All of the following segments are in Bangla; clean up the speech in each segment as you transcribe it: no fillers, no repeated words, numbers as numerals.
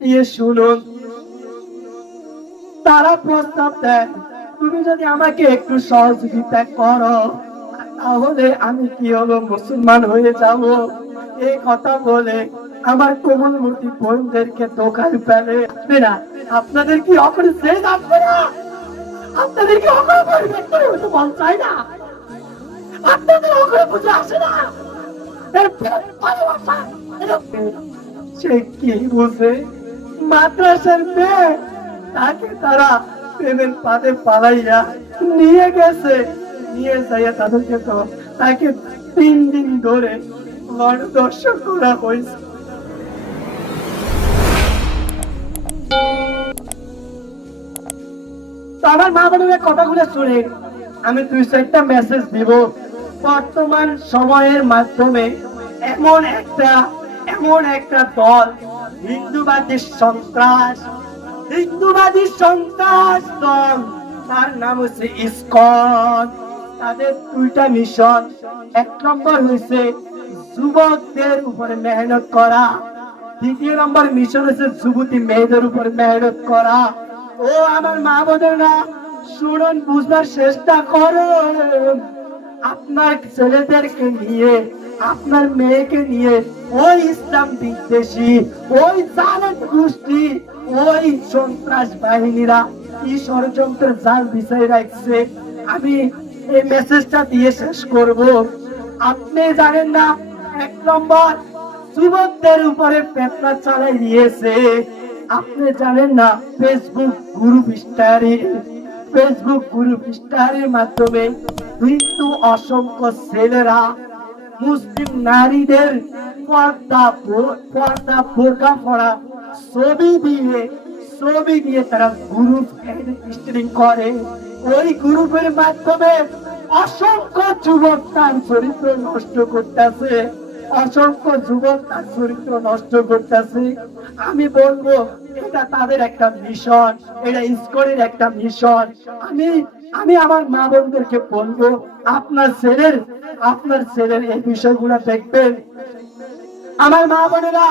দিয়ে শুনুন। তারা প্রস্তাব দেয়, তুমি যদি আমাকে একটু সহযোগিতা করো তাহলে আমি কি হলো মুসলমান হয়ে যাব। এই কথা বলে আমার কোমলমতি বোনদেরকে দোকান ফেলে। না, আপনাদের কি অকরে শেষ আসবে না? আপনাদের কি অকরে পরিবর্তন হতে মন চায় না? আপনাদের অকরে বুঝে আসে না? সে কি বুঝে? মাদ্রাসার মেয়ে, তাকে তারা প্রেমের পাতে পালাইয়া নিয়ে গেছে। নিয়ে যাইয়া তাদেরকে তো তাকে 3 দিন ধরে গণধর্ষণ করা হয়েছে। তো আমার মা বোনের কথাগুলো শুনে আমি 2-4টা মেসেজ দিব। বর্তমান সময়ের মাধ্যমে এমন একটা দল, হিন্দুবাদী সন্ত্রাস দল, তার নাম হচ্ছে ইসকন। তাদের 2টা মিশন। 1 নম্বর হয়েছে যুবকদের উপরে মেহনত করা, 2য় নম্বর মিশন হচ্ছে যুবতী মেয়েদের উপরে মেহনত করা। ও আমার মা বোনেরা শুনুন, বুঝবার চেষ্টা করুন। আপনার ছেলেদেরকে নিয়ে, আপনার মেয়েকে নিয়ে ওই ইসলাম বিদ্বেষী, ওই জালেম গোষ্ঠী, ওই সন্ত্রাস বাহিনীরা কি ষড়যন্ত্র জাল বিছাই রাখছে। আমি এই মেসেজটা দিয়ে শেষ করব। আপনি জানেন না, 1 নম্বর যুবকদের উপরে পেটনা চালাই দিয়েছে। আপনি জানেন না, ফেসবুক গ্রুপ স্টারের মাধ্যমে কিন্তু অসংখ্য ছেলেরা মুসলিম নারীদের পর্দা বোরকা পরা ছবি দিয়ে তারা গ্রুপ স্ট্রিং করে। ওই গ্রুপের মাধ্যমে অসংখ্য যুবক তার চরিত্র নষ্ট করতেছে, আমি বলবো এটা তাদের একটা মিশন, এটা ইসকনের একটা মিশন। আমি আমি আমার মা বোনদেরকে বলবো, আপনার ছেলের এই বিষয়গুলো দেখবেন। আমার মা বোনেরা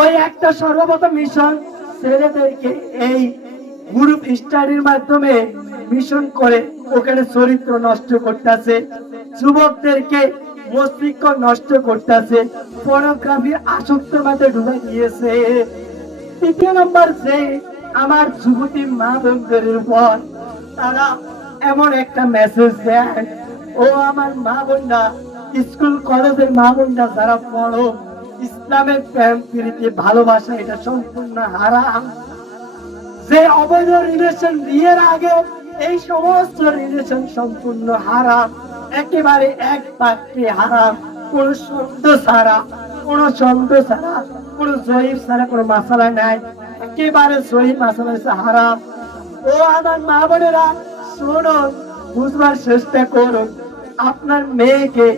ওই একটা সর্বপ্রথম মিশন, ছেলেদেরকে এই গ্রুপ স্টাডির মাধ্যমে মিশন করে ওখানে চরিত্র নষ্ট করতেছে, যুবকদেরকে মস্তিষ্ক নষ্ট করতেছে, পর্নোগ্রাফির আসক্তের মধ্যে ঢুকে দিয়েছে। 3 নম্বর যে আমার যুবতী মা বোনদের উপর তারা এমন একটা মেসেজ দেয়, ও আমার মা বোনরা, স্কুল কলেজের মা বোনরা যারা পড়ো, ইসলামের প্রেম প্রীতি ভালোবাসা এটা সম্পূর্ণ হারাম। যে অবৈধ রিলেশন বিয়ের আগে, এই সমস্ত রিলেশন সম্পূর্ণ হারাম, একেবারে এক বাক্যে হারাম। কোন সন্দেহ ছাড়া, কোন জয়ীফ ছাড়া, কোন মাসালা নাই, একেবারে জয়ীফ মাসালা হচ্ছে হারাম। ও আমার মা বোনেরা শোনো, বুঝবার চেষ্টা করুন। আপনার মেয়েকে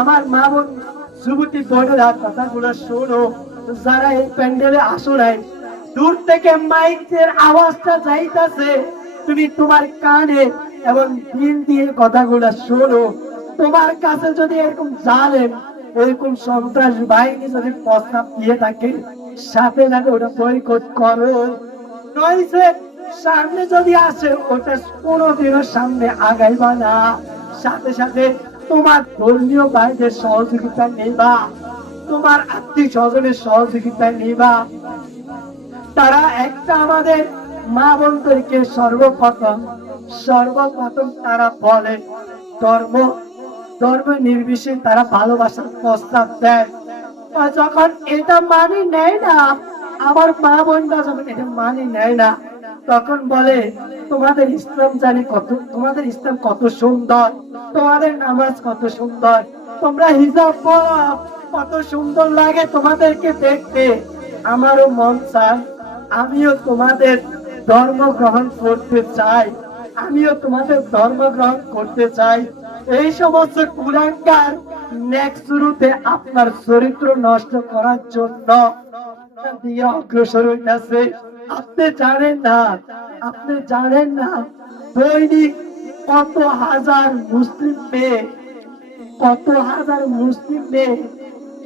আমার মা বোন যুবতী বোনেরা কথাগুলো শোনো। যারা এই প্যান্ডেলে আসো নাই, দূর থেকে মাইকের আওয়াজটা যাইতাছে, তুমি তোমার কানে এবং দিল দিয়ে কথাগুলো শোনো। তোমার কাছে যদি এরকম জালেম, এরকম সন্ত্রাস বাহিনী যদি প্রস্তাব দিয়ে থাকে, সাথে সাথে ওটা বয়কট করো। নইছে সামনে যদি আসে, ওটা কোনোদিনও সামনে আগাইবা না। সাথে সাথে তোমার ধর্মীয় ভাইদের সহযোগিতা নেবা, তোমার আত্মীয় স্বজনের সহযোগিতা নেবা। তারা একটা আমাদের মা বোনদেরকে সর্বপ্রথম তারা বলে ধর্ম নির্বিশেষে তারা ভালোবাসার প্রস্তাব দেয়। যখন এটা মানি নেয় না, আমার মা বোনরা যখন এটা মানি নেয় না, তখন বলে তোমাদের ইসলাম কত সুন্দর, তোমাদের নামাজ কত সুন্দর, তোমরা হিজাব পরো, কত সুন্দর লাগে তোমাদেরকে দেখতে। আমারও মন চায় আমিও তোমাদের ধর্ম গ্রহণ করতে চাই। এই সমস্ত কুলাঙ্গার নেক্সট শুরুতে আপনার চরিত্র নষ্ট করার জন্য দিয়ে অগ্রসর হইতেছে। আপনি জানেন না দৈনিক কত হাজার মুসলিম মেয়ে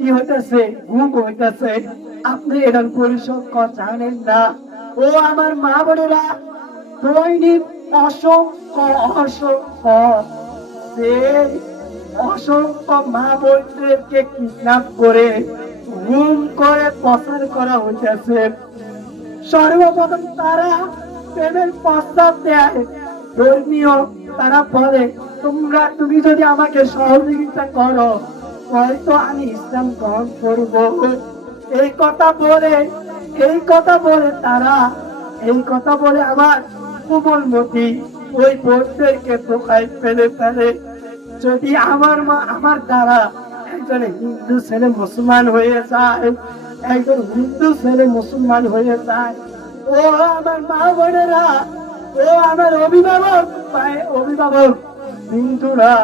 কি হইতেছে, ঘুম হইতেছে, আপনি এটার পরিসর জানেন না। ও আমার মা বোনেরা, দৈনিক অসংখ্য অসংখ্য যে অসংখ্য মা বোনদেরকে কিডন্যাপ করে গুম করে পাচার করা হইতেছে। সর্বপ্রথম তারা প্রেমের প্রস্তাব দেয় ধর্মীয়, তারা বলে তুমি যদি আমাকে সহযোগিতা করো হয়তো আমি ইসলাম গ্রহণ করব। এই কথা বলে তারা এই কথা বলে আমার কোমলমতি ওই বোনদেরকে ধোঁকায় ফেলে। যদি আমার দ্বারা একজন হিন্দু ছেলে মুসলমান হয়ে যায়, একজন হিন্দু ছেলে মুসলমান হয়ে যায়, ও আমার মা বোনেরা, ও আমার অভিভাবক হিন্দুরা,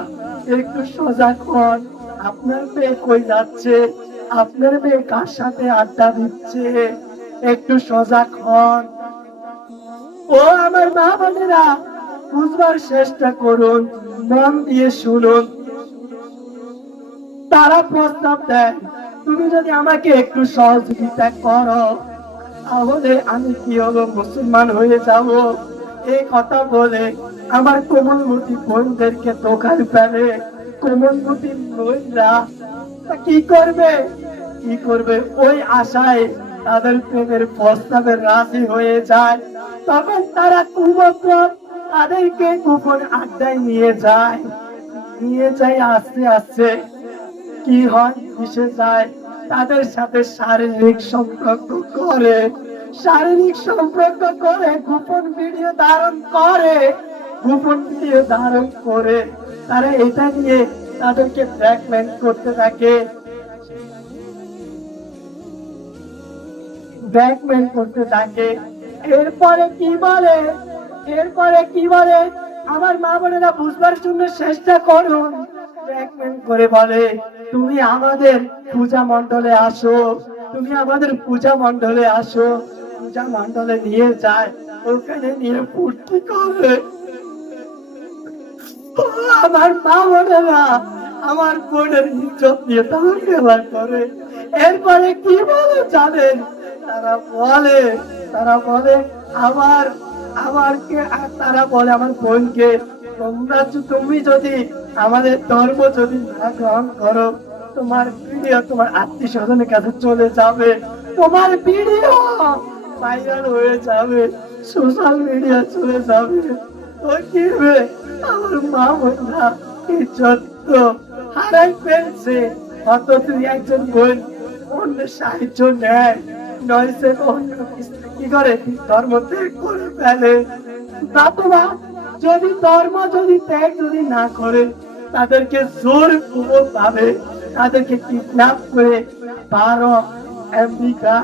একটু সজাগ হন। আপনার মেয়ে কই যাচ্ছে, আপনার মেয়ে কার সাথে আড্ডা দিচ্ছে, একটু সজাগ হন। ও আমার মা বোনেরা, বুঝবার চেষ্টা করুন, মন দিয়ে শুনুন। তারা প্রস্তাব দেয় তুমি যদি আমাকে একটু সহযোগিতা করো তাহলে আমি কি হবো, মুসলমান হয়ে যাব। এই কথা বলে আমার কোমলমতি বোনদেরকে দোকান ফেলে। কোমলমতি বোনরা কি করবে ওই আশায় তাদের প্রেমের প্রস্তাবে রাজি হয়ে যায়। তখন তারা কুমক্রম তাদেরকে গোপন আড্ডায় নিয়ে যায় আস্তে আস্তে কি হয়, মিশে যায়, তাদের সাথে শারীরিক সম্পর্ক করে গোপন ভিডিও ধারণ করে তারা এটা নিয়ে তাদেরকে ব্ল্যাকমেল করতে থাকে। এরপরে কি বলে আমার মা বোনেরা বুঝবার জন্য চেষ্টা করুন। ব্ল্যাকমেল করে বলে তুমি আমাদের পূজা মণ্ডলে আসো, পূজা মণ্ডলে নিয়ে যায়, ওখানে নিয়ে ফুর্তি করে। আমার মা বোনেরা আমার বোনের ইজ্জত নিয়ে তারা খেলা করে। এরপরে কি বলে জানেন, তারা বলে আমার বোনকে তুমি যদি আমাদের ধর্ম যদি না গ্রহণ করো তোমার ভিডিও তোমার আত্মীয় স্বজনের কাছে চলে যাবে, তোমার ভিডিও ভাইরাল হয়ে যাবে, সোশ্যাল মিডিয়া চলে যাবে। তো কি হবে, আমার মা বোনরা ইজ্জত তো হারাই ফেলছে। অথচ একজন বোন অন্য সাহায্য নেয়, নয়সে অন্য কি করে ধর্ম ত্যাগ করে ফেলে। ধর্ম ত্যাগ না করে তাদেরকে জোর ভাবে তাদেরকে কিডন্যাপ করে 12 আমেরিকা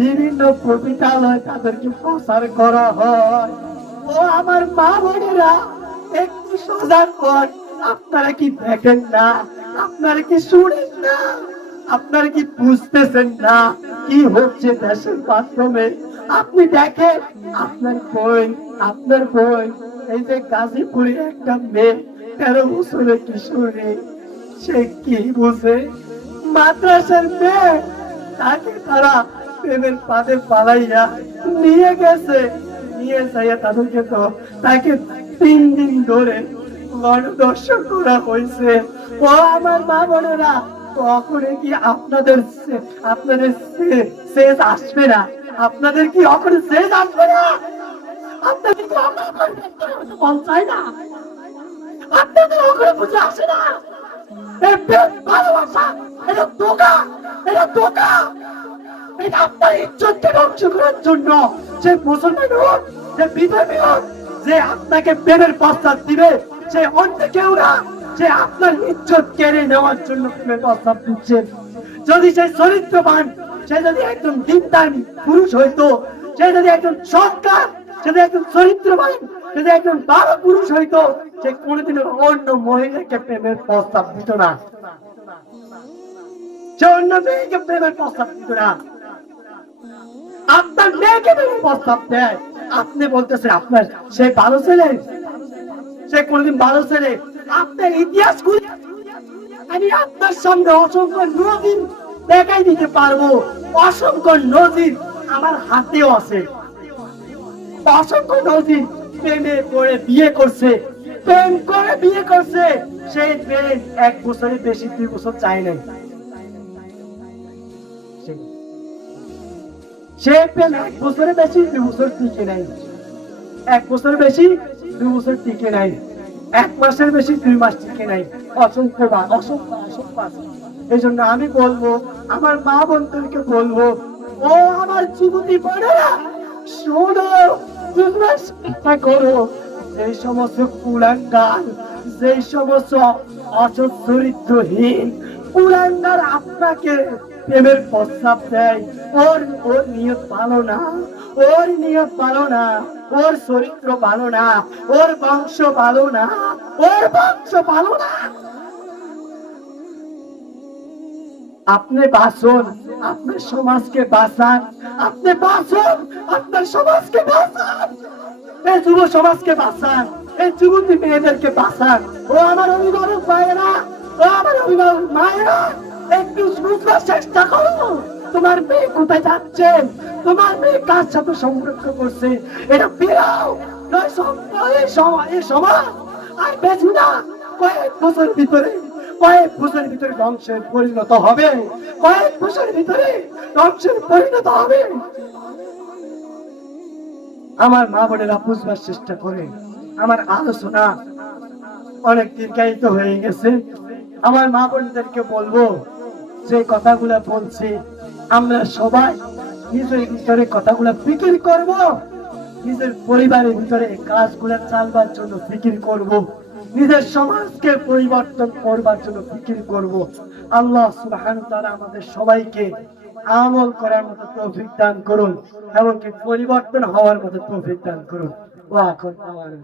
বিভিন্ন পবিত্রালয় তাদেরকে প্রচার করা হয়। ও আমার মা বোনেরা একটু সজাগ হন। আপনারা কি দেখেন না, আপনারা কি শুনেন না, আপনারা কি বুঝতেছেন না কি হচ্ছে দেশের মাধ্যমে? আপনি দেখেন আপনার বোন এই যে গাজীপুরে একটা মেয়ে 13 বছরের কিশোরী, সে কি বুঝে? মাদ্রাসার মেয়ে, তাকে তারা প্রেমের পাদে পালাইয়া নিয়ে যাইয়া তাকে 3 দিন ধরে গণধর্ষণ করা হয়েছে। ও আমার মা বোনেরা, কখনো কি আপনাদের শেষ আসবে না? আপনাদের কি কখনো শেষ আসবে না? আপনাদের কি মন চায় না? আপনাদের কখনো বুঝে আসে না? ভালোবাসা এটা ধোঁকা, এটা আপনার ইজ্জতকে ধ্বংস করার জন্য। সে মুসলমান হোক, যে বিধর্মী হোক, যে আপনাকে প্রেমের প্রস্তাব দিবে সে অন্য কেউ না, সে আপনার ইজ্জত কেড়ে নেওয়ার জন্য প্রেমের প্রস্তাব দিচ্ছে। যদি সে চরিত্রবান, সে যদি একজন দিনদার পুরুষ হইতো, সে যদি একজন সৎকার, সে যদি একজন চরিত্রবান, সে যদি একজন ভালো পুরুষ হইতো, সে কোনোদিনও অন্য মহিলাকে প্রেমের প্রস্তাব দিত না, সে অন্য মেয়েকে প্রেমের প্রস্তাব দিত না। আপনার মেয়েকে প্রেমের প্রস্তাব দেয়, আপনি বলতেছেন আপনার সে ভালো ছেলে, সে কোনদিন ভালো ছেলে? আপনার ইতিহাস আমি আপনার সামনে অসংখ্য দেখাই দিতে পারবো। অসংখ্য নজির আমার হাতেও আছে। অসংখ্য নজির প্রেমে পড়ে বিয়ে করছে, প্রেম করে বিয়ে করছে। সেই প্রেম 1 বছরের বেশি 2 বছর চায় নাই। সে প্রেম 1 বছরের বেশি 2 বছর টিকে নাই। 1 বছরের বেশি 2 বছর টিকে নাই। 1 মাসের বেশি 2 মাস টিকে নাই। অসংখ্য বার, অসংখ্য অসংখ্য আছে। এই জন্য আমি বলবো, আমার মা বোনদেরকে বলবো, ও আমার যুবতী বোনেরা, শোনো, তোমরা চিন্তা করো, এই সমস্ত কুলাঙ্গার, যেই সমস্ত অসৎ চরিত্রহীন কুলাঙ্গার আপনাকে প্রেমের প্রস্তাব দেয়, ওর ওর নিয়ত ভালো না, ওর নিয়ত ভালো না, ওর চরিত্র ভালো না, ওর বংশ ভালো না, ওর বংশ ভালো না। আপনি বাঁচুন, আপনার সমাজকে বাঁচান, আপনি বাঁচুন, আপনার সমাজকে বাঁচান, এই যুব সমাজকে বাঁচান, এই যুবতী মেয়েদেরকে বাঁচান। ও আমার অভিভাবক ভাইয়েরা, ও আমার অভিভাবক মায়েরা, একটু বুঝবার চেষ্টা করো, তোমার মেয়ে কোথায় যাচ্ছে, তোমার মেয়ে কার সাথে সম্পর্ক করছে, এটা বেরাও। এই সমাজ আর বেশি না, কয়েক বছর ভিতরে, কয়েক বছরের ভিতরে ধ্বংসের পরিণত হবে, কয়েক বছরের ভিতরে ধ্বংসের পরিণত হবে। আমার মা বোনেরা বুঝবার চেষ্টা করে। আমার আলোচনা অনেক দীর্ঘায়িত হয়ে গেছে। আমার মা বোনদেরকে বলবো, যে কথাগুলা বলছি আমরা সবাই নিজের ভিতরে কথাগুলা ফিকির করব, নিজের পরিবারের ভিতরে কাজগুলা চালবার জন্য ফিকির করব, নিজের সমাজকে পরিবর্তন করবার জন্য ফিকির করব। আল্লাহ সুবহানাহু ওয়া তাআলা আমাদের সবাইকে আমল করার মতো তৌফিক দান করুন, এমনকি পরিবর্তন হওয়ার মতো তৌফিক দান করুন। ওয়া আখিরু দাওয়ানা।